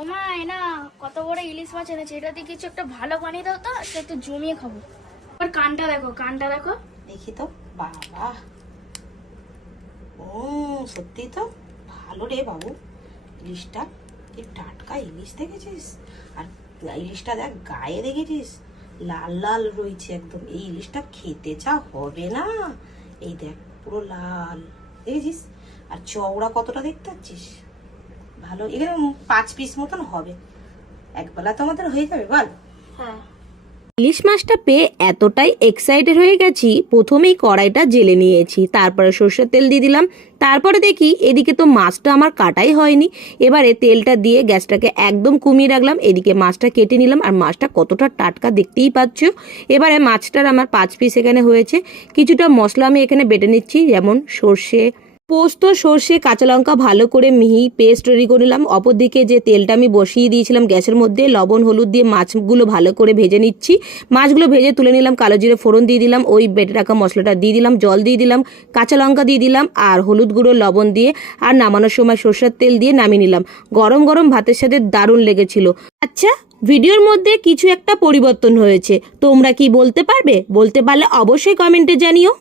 ও মা, এ না কত বড় ইলিশ মাছ এনেছে, এটা দিয়ে কিছু একটা ভালো বানিয়ে দাও তো, এটা একটু জমিয়ে খাবো। আর কানটা দেখো, কানটা দেখো। দেখি তো। বাবা, ও সত্যি তো ভালো রে বাবু। ইলিশটা কি টাটকা ইলিশ দেখেছিস? আর ইলিশটা দেখ গায়ে দেখেছিস লাল লাল রয়েছে একদম। এই ইলিশটা খেতে যা হবে না, এই দেখ পুরো লাল দেখেছিস। আর চওড়া কতটা দেখতে পাচ্ছিস? ভালো, এখানে 5 পিস মতন হবে। একবেলা তো আমাদের হয়ে যাবে বল। হ্যাঁ, ইলিশ মাছটা পেয়ে এতটাই এক্সাইটেড হয়ে গেছি, প্রথমেই কড়াইটা জেলে নিয়েছি, তারপরে সর্ষের তেল দিয়ে দিলাম। তারপরে দেখি এদিকে তো মাছটা আমার কাটাই হয়নি। এবারে তেলটা দিয়ে গ্যাসটাকে একদম কমিয়ে রাখলাম, এদিকে মাছটা কেটে নিলাম। আর মাছটা কতটা টাটকা দেখতেই পাচ্ছ। এবারে মাছটার আমার 5 পিস এখানে হয়েছে। কিছুটা মশলা আমি এখানে বেটে নিচ্ছি, যেমন সর্ষে, পোস্ত, সর্ষে, কাঁচা লঙ্কা ভালো করে মিহি পেস্ট রেডি করে নিলাম। অপরদিকে যে তেলটা আমি বসিয়ে দিয়েছিলাম গ্যাসের মধ্যে, লবণ হলুদ দিয়ে মাছগুলো ভালো করে ভেজে নিচ্ছি। মাছগুলো ভেজে তুলে নিলাম, কালো জিরে ফোড়ন দিয়ে দিলাম, ওই বেটে রাখা মশলাটা দিয়ে দিলাম, জল দিয়ে দিলাম, কাঁচা লঙ্কা দিয়ে দিলাম, আর হলুদ গুঁড়ো, লবণ দিয়ে আর নামানোর সময় সর্ষের তেল দিয়ে নামিয়ে নিলাম। গরম গরম ভাতের সাথে দারুণ লেগেছিল। আচ্ছা, ভিডিওর মধ্যে কিছু একটা পরিবর্তন হয়েছে, তোমরা কি বলতে পারবে? বলতে পারলে অবশ্যই কমেন্টে জানিও।